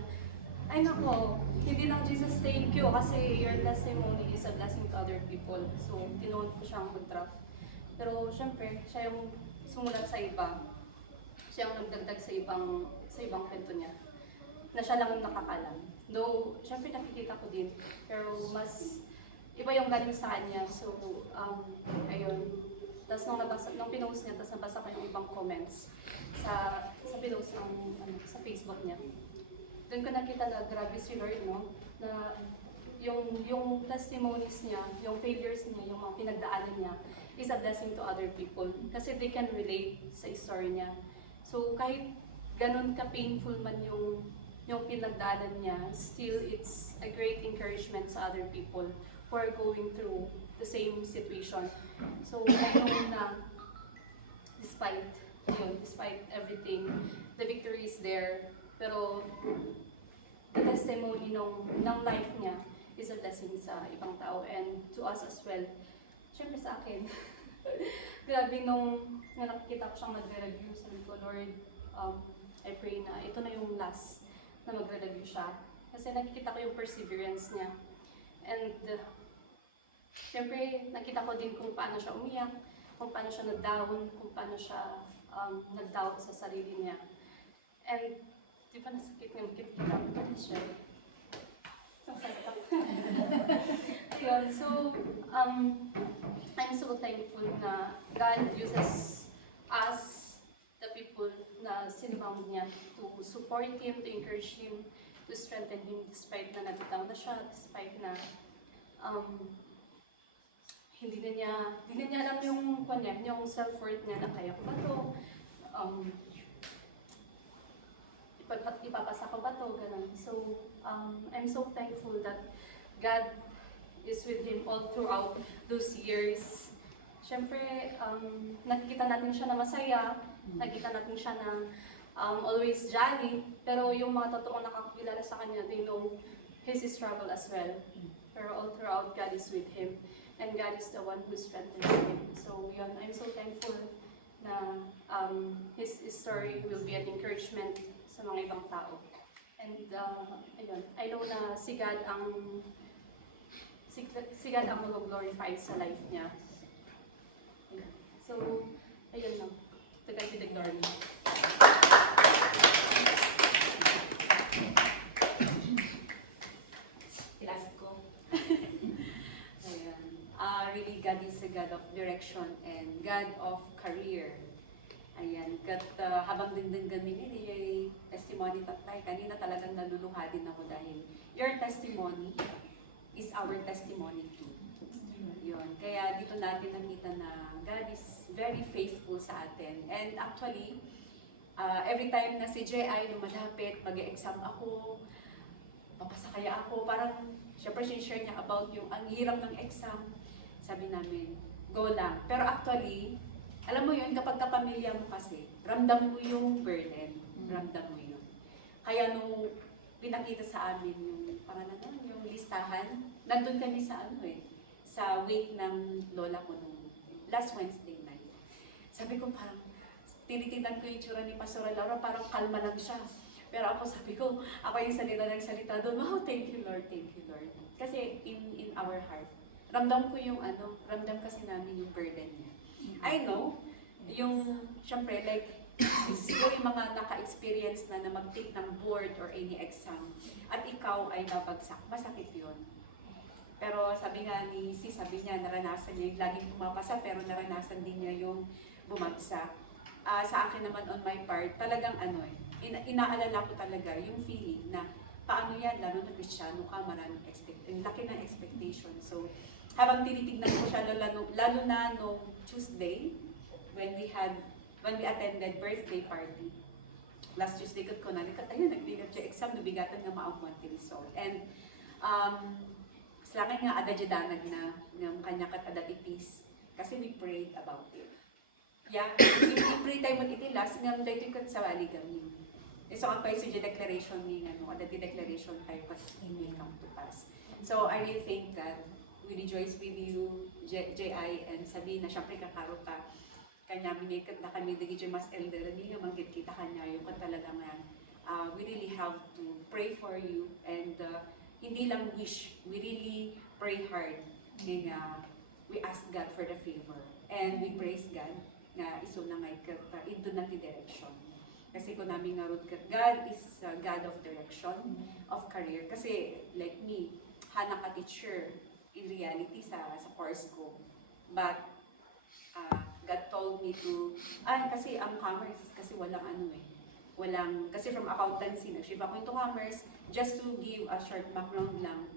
ay nako, hindi lang Jesus thank you kasi your testimony is a blessing to other people. So tinulungan ko siyang mag-draft. Pero syempre, siya yung sumulat sa iba. Siya yung nagdagdag sa ibang kwento niya. Na siya lang yung nakakalam. Though, syempre nakikita ko din. Pero mas iba yung galing sa kanya. So, ayun. Tapos nung pinost niya, tapos nabasa ko yung ibang comments sa pinost sa Facebook niya. Doon ko nakita na grabe si Lord, no? Na yung testimonies niya, yung failures niya, yung mga pinagdaanan niya, is a blessing to other people. Kasi they can relate sa story niya. So kahit ganun ka-painful man yung pinagdaanan niya, still it's a great encouragement sa other people who are going through the same situation. So I know na despite everything, the victory is there. Pero the testimony ng life niya is a blessing sa ibang tao and to us as well. Siyempre sa akin. Grabe nung nakikita ko siyang magre-review, sabi ko, Lord, I pray na ito na yung last na magre-review siya. Kasi nakikita ko yung perseverance niya. And siyempre, nakita ko din kung paano siya umiyak, kung paano siya nag-down, kung paano siya nag-doubt sa sarili niya. And di ba nasakit nga makikita ko siya? Sakit ako. Yun, so, I'm so thankful na God uses us, the people na sinumang niya, to support Him, to encourage Him, to strengthen Him despite na nag-down na siya, despite na hindi na niya alam yung self-worth niya na kaya ko ba ito, ipapasa ko ba ito, ganun. So, I'm so thankful that God is with him all throughout those years. Siyempre, nakikita natin siya na masaya, nakikita natin siya na always jolly, pero yung mga totoong nakakilala sa kanya, they know his struggle as well. Pero all throughout, God is with him, and God is the one who strengthens him. So yun, I'm so thankful na his story will be an encouragement sa mga ibang tao. And ayun, I know na si God si God ang mag-glorify sa life niya. So, ayun lang. To God be the glory. Last ko. Ayan. Really, God is a God of direction and God of career. Ayan. Habang dinding kami ni DJ testimony tatay, kanina talagang naluluha din ako dahil your testimony is our testimony too. Yun. Kaya dito natin nakita na God is very faithful sa atin. And actually, every time na si J.I. lumalapit, mag-exam ako, papasa kaya ako, parang syempre share niya about yung ang hirap ng exam. Sabi namin, go lang. Pero actually, alam mo yun, kapag kapamilya mo kasi, ramdam mo yung burden. Ramdam mo yun. Kaya nung pinakita sa amin yung, parang yung listahan, nandun kami sa sa wake ng lola ko nung last Wednesday night. Sabi ko parang, tinitignan ko yung tsura ni Pastor Laura, parang kalma lang siya. Pero ako sabi ko, ako yung salita doon, wow, thank you Lord. Kasi in our heart, ramdam ko yung ramdam kasi namin yung burden niya. I know, yung, syempre, like, siguro yung mga naka-experience na mag-take ng board or any exam, at ikaw ay nabagsak, masakit yun. Pero sabi nga ni sabi niya, naranasan niya yung laging pumapasa, pero naranasan din niya yung bumagsak. Sa akin naman on my part, talagang inaalala ko talaga yung feeling na paano yan, lalo na Kristiyano ka, maraming laki ng expectation. So, habang tinitignan ko siya, lalo na nung Tuesday, when we attended birthday party, last Tuesday ko na, nagbigat siya exam, nabigatan nga maamwan result. And, Selangay nga ada danag na ng kanya kat adat itis kasi we prayed about it. Yeah, we pray tayo mag-itilas ngam dahil kat sa wali kami. So ang pa yung declaration ni adat declaration tayo pas it will come to pass. So I really thank God. We rejoice with you, J.I. and sabi na syempre kakaro ka kanya minikat na kami digi mas elder ni nga manggit kita kanya yung talaga nga we really have to pray for you and hindi lang wish, we really pray hard. Nga, we ask God for the favor. And we praise God nga iso na ngay into na ti direction. Kasi kung namin nga God is God of direction, of career. Kasi like me, hana ka teacher in reality sa course ko. But God told me to, kasi ang commerce, kasi walang kasi from accountancy, nag-shift ako into commerce, just to give a short background lang.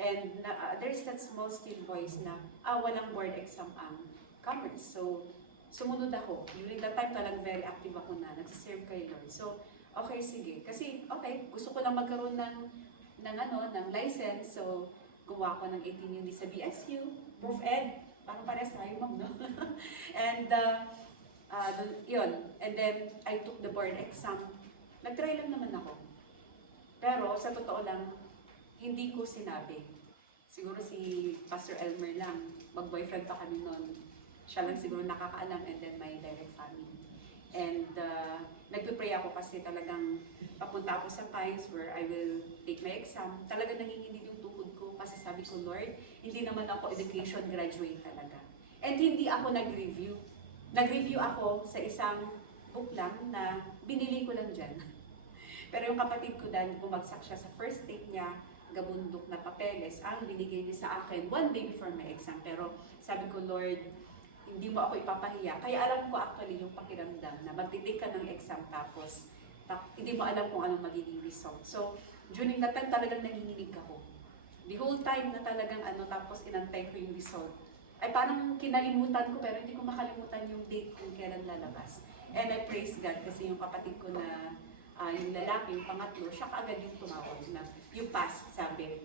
And there's that small still voice na, walang board exam ang commerce. So, sumunod ako. During that time, talagang very active ako na, nagsiserve kay Lord. So, okay, sige. Kasi, okay, gusto ko lang magkaroon ng license. So, gumawa ko ng 18 units sa BSU, Prof. Ed, parang pares tayo, ma'am, no? And, yun. And then, I took the board exam. Nag-try lang naman ako. Pero, sa totoo lang, hindi ko sinabi. Siguro si Pastor Elmer lang, mag-boyfriend pa kami noon. Siya lang siguro nakakaalam and then my direct family. And nagpipray ako kasi talagang papunta ako sa times where I will take my exam. Talagang nanginginig yung tuhod ko kasi sabi ko, Lord, hindi naman ako education graduate talaga. And hindi ako nag-review. Nag-review ako sa isang book lang na binili ko lang dyan. Pero yung kapatid ko dahil bumagsak siya sa first take niya, gabundok na papeles, ang binigay niya sa akin one day before my exam. Pero sabi ko, Lord, hindi mo ako ipapahiya. Kaya alam ko actually yung pakiramdam na magtitake ka ng exam tapos hindi mo alam kung anong magiging result. So, during that time talagang nanginginig ako. The whole time na talagang tapos inantay ko yung result. Ay parang kinalimutan ko pero hindi ko makalimutan yung date kung kailan lalabas. And I praise God kasi yung kapatid ko na yung lalaki, yung pangatlo, siya kaagad yung tumawag na you passed, sabi.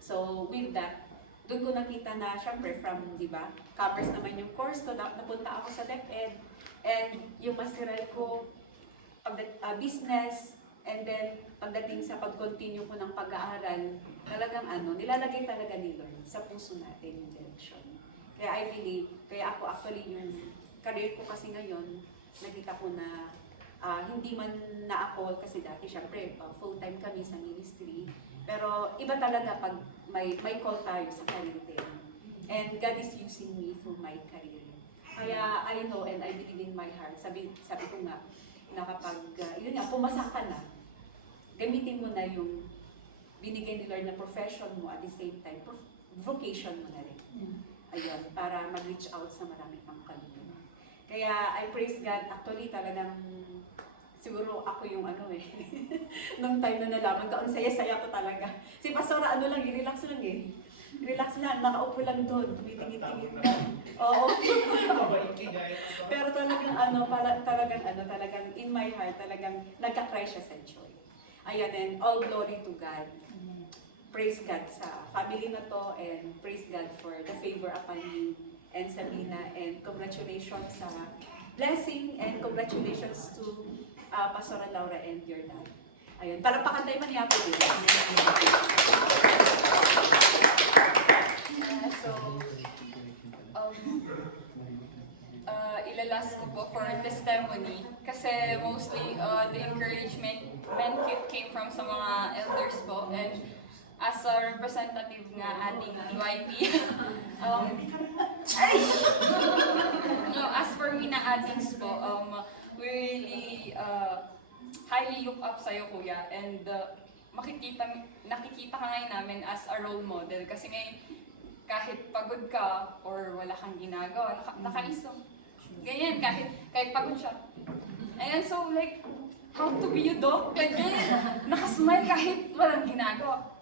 So, with that, doon ko nakita na, syempre, from, di ba, covers naman yung course ko, napunta ako sa DepEd, and yung masteral ko, business, and then, pagdating sa pag-continue ko ng pag-aaral, talagang nilalagay talaga ni Lord sa puso natin yung direction. Kaya I believe, kaya ako actually yung career ko kasi ngayon, nakita ko na hindi man na ako, kasi dati syempre full-time kami sa ministry, Pero iba talaga pag may call tayo sa career din. And God is using me for my career. Kaya I know and I believe in my heart. Sabi ko nga, na kapag, yun nga, pumasa ka na, gamitin mo na yung binigay ni Lord na profession mo at the same time, vocation mo na rin. Ayun, para mag-reach out sa marami pang kaluluwa. Kaya I praise God. Actually, talagang siguro ako yung nung time na nalaman ko, ang saya-saya ko talaga. Si Pastora, relax lang eh. Relax lang, nakaupo lang doon, tumitingin-tingin lang. Oo. Pero talagang in my heart, talagang nagka-cry siya sa joy. Ayan, and all glory to God. Praise God sa family na to, and praise God for the favor upon you and Sabina, and congratulations sa blessing, and congratulations to Pastora Laura and your dad. Ayun, para pakantay man niya po din. Ilalas ko po for testimony kasi mostly the encouragement came from sa mga elders po, and as a representative nga ating EYP, as for me na addings po, we really highly look up sa'yo, Kuya, and nakikita ka ngayon namin as a role model kasi ngayon kahit pagod ka or wala kang ginagawa, nakaisong. Ganyan, kahit pagod siya. And so like, how to be you, Doc? Like, ganyan, nakasmile kahit walang ginagawa.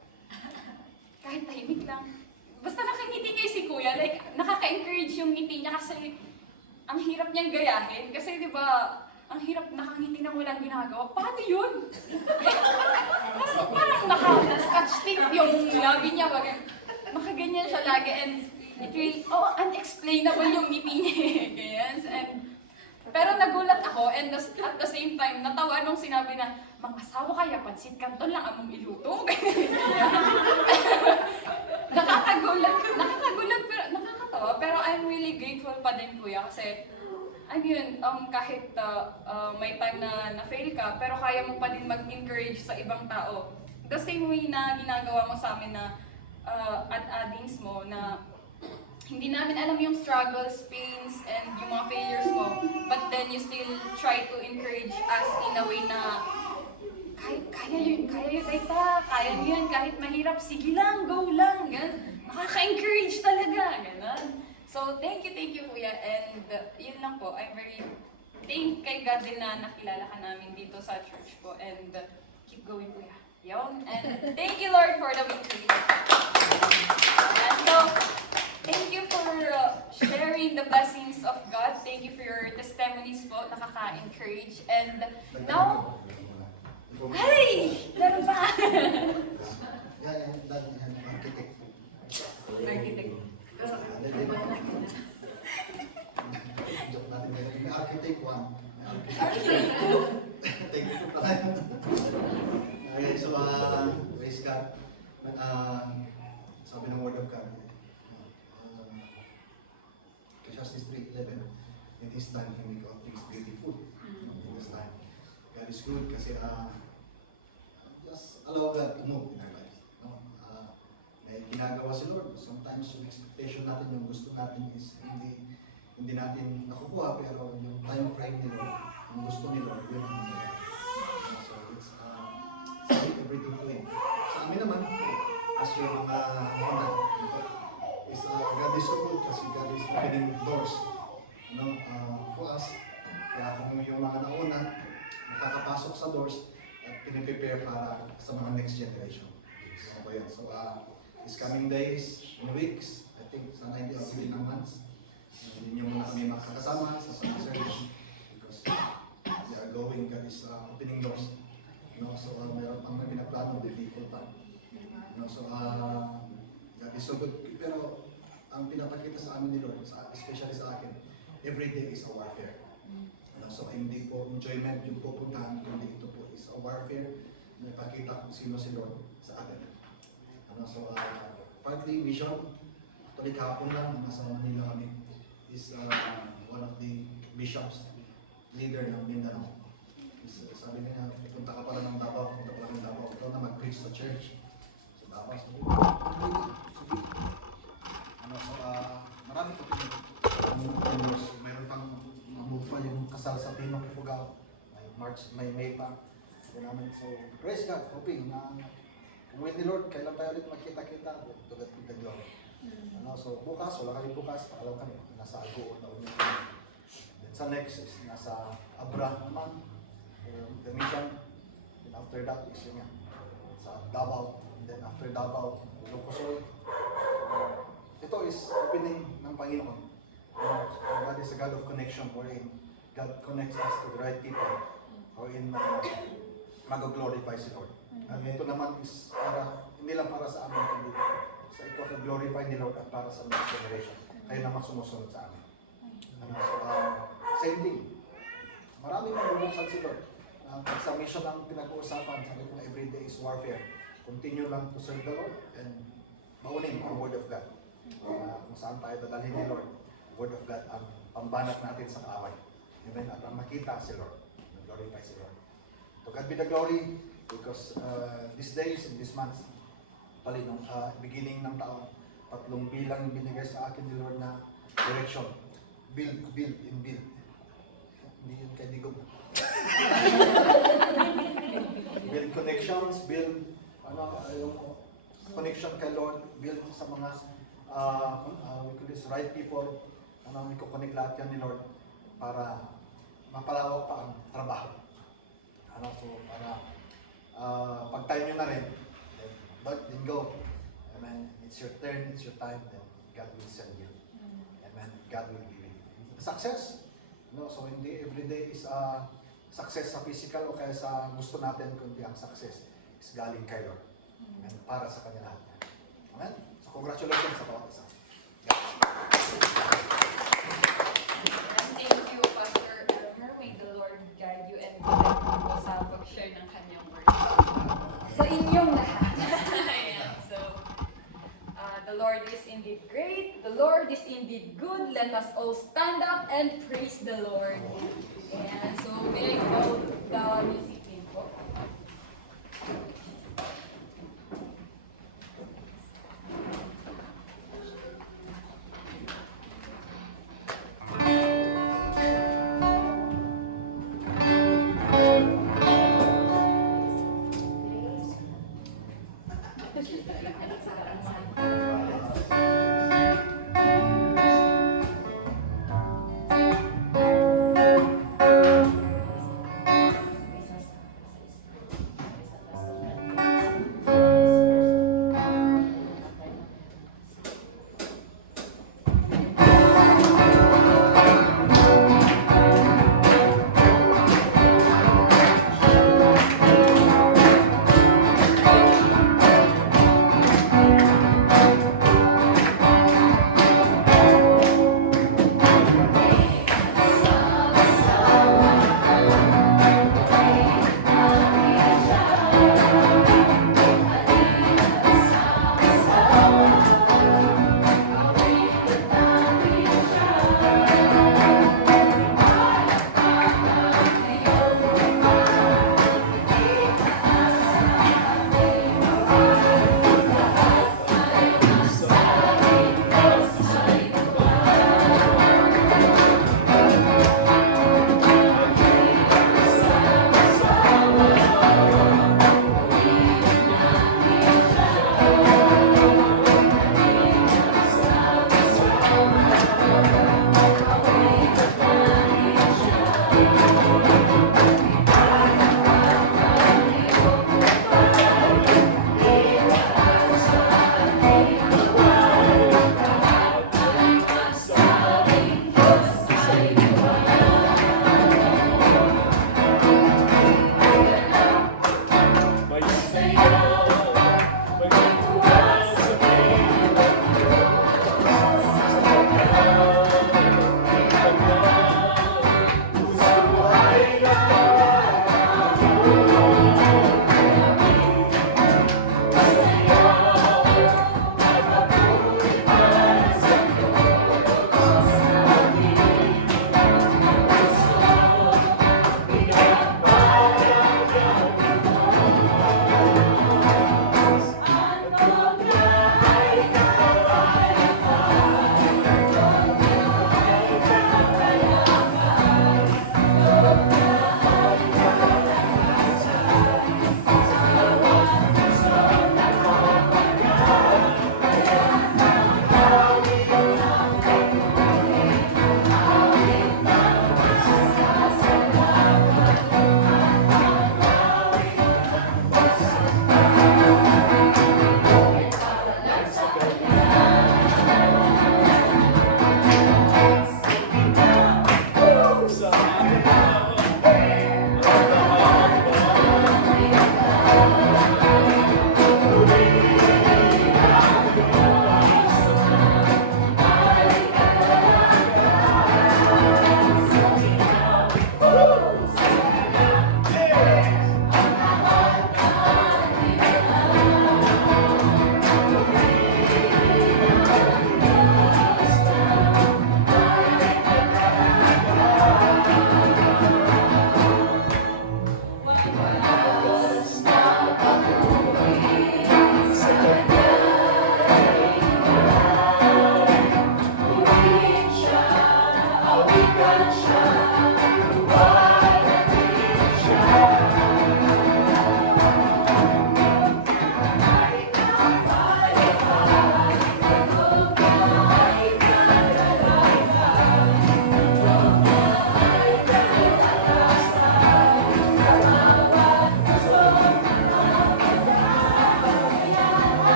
Kahit tahimik lang. Basta nakangiti niya si Kuya, like, nakaka-encourage yung ngiti niya kasi ang hirap niyang gayahin. Kasi di ba, ang hirap nakangiti nang walang ginagawa. Paano yun? Kasi parang naka-scotch tape yung labi niya. Nakaganyan siya lagi, and it really, unexplainable yung ngiti niya. Ganyan. And, pero nagulat ako, and at the same time, natawa nung sinabi na, mag-asawa kaya, pansit canton lang among iluto. Nakakagulat, pero nakakatawa. Pero I'm really grateful pa din, Kuya, kasi kahit may time na na-fail ka, pero kaya mo pa din mag-encourage sa ibang tao. The same way na ginagawa mo sa amin na at addings mo, na hindi namin alam yung struggles, pains, and yung mga failures mo, but then you still try to encourage us in a way na kaya yun, Tayta, kaya nyo yan, kahit mahirap, sige lang, go lang, ganun. Nakaka-encourage talaga, ganun. So, thank you, Kuya, and yun lang po, I'm very thank kay God din na nakilala ka namin dito sa church po, and keep going, Kuya. Yun, and thank you, Lord, for the victory. And so, thank you for sharing the blessings of God. Thank you for your testimonies po, nakaka-encourage. And now, hey! Meron pa! Architect. Joke natin kayo. May architect 1. Architect 2. Technical pa kayo. Okay, so praise God. Sabi ng Word of God. Ecclesiastes 3:11. In His time, He make all things beautiful. In His time. God is good kasi just allow God to move in our life. No? May ginagawa si Lord. Sometimes yung expectation natin, yung gusto natin is hindi natin nakukuha, pero yung time frame ni Lord, yung gusto ni Lord, yun ang mangyayari. So it's everything to Him. Sa amin naman, as yung mga is God is so good kasi God is opening doors for us. Kaya kung yung mga nauna, nakakapasok sa doors at piniprepare para sa mga next generation. So, yun. So, these coming days and weeks, I think sana hindi ako ng months. Hindi nyo muna kami makakasama sa Sunday service because we are going, God is opening doors. So, meron pang may pinaplano, difficult pa. So, God is so good. Pero, ang pinapakita sa amin ni Lord, especially sa akin, every day is a warfare. So, hindi po enjoyment yung pupuntahan, kundi ito po is a warfare. Napakita kung sino si Lord sa atin. So, partly vision. Actually, kahapon lang, nasa Manila kami, is one of the bishops, leader ng Mindanao. Sabi niya, punta ka pala ng Davao, ikaw na mag-preach sa church. lawas mo. Ano, so, marami ko pinag meron pang move pa yung kasal sa Pinong Ifugao. May May pa. Yun namin. So, praise God, hoping na kung with the Lord, kailan tayo ulit magkita-kita, to God be the glory. Ano, so bukas, wala kami bukas, paalam kami, nasa Agoon na ulit. Then sa next is nasa Abra naman, the mission. Then after that is yun nga, sa Davao. And then after Davao, Lucosoy. Ito is opening ng Panginoon. God is a God of connection wherein God connects us to the right people wherein mag-glorify si Lord. And ito naman is para, hindi lang para sa amin, kundi sa ito glorify ni Lord at para sa next generation. Kayo naman sumusunod sa amin. So, same thing. Marami nang si Lord. Sa mission ang pinag-uusapan, sabi ko everyday is warfare. Continue lang to serve the Lord and baunin ang Word of God. Kung saan tayo dadalhin ni Lord, Word of God ang pambanat natin sa kaaway. Amen. At ang makita si Lord, glorify si Lord. To God be the glory because these days and this month, nung beginning ng taon, 3 bilang yung binigay sa akin ni Lord na direction. Build, build, and build. Hindi yun kay Digong. Build connections, build yung connection kay Lord, build sa mga we call this right people, i-connect lahat yan ni Lord para mapalawak pa ang trabaho. So para pag time nyo na rin, then go. Amen. It's your turn, it's your time, then God will send you. Amen. God will be with you. Success. So hindi everyday is success sa physical o kaya sa gusto natin, kundi ang success is galing kay Lord. Amen. Para sa kanya lahat. Amen. So congratulations sa bawat isa. Thank you, Pastor Elmer. May the Lord guide you and protect you sa pag-share ng kanyang word. Sa inyong lahat. Ayan, so, the Lord is indeed great. The Lord is indeed good. Let us all stand up and praise the Lord. And so, may I call the music team po.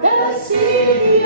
The city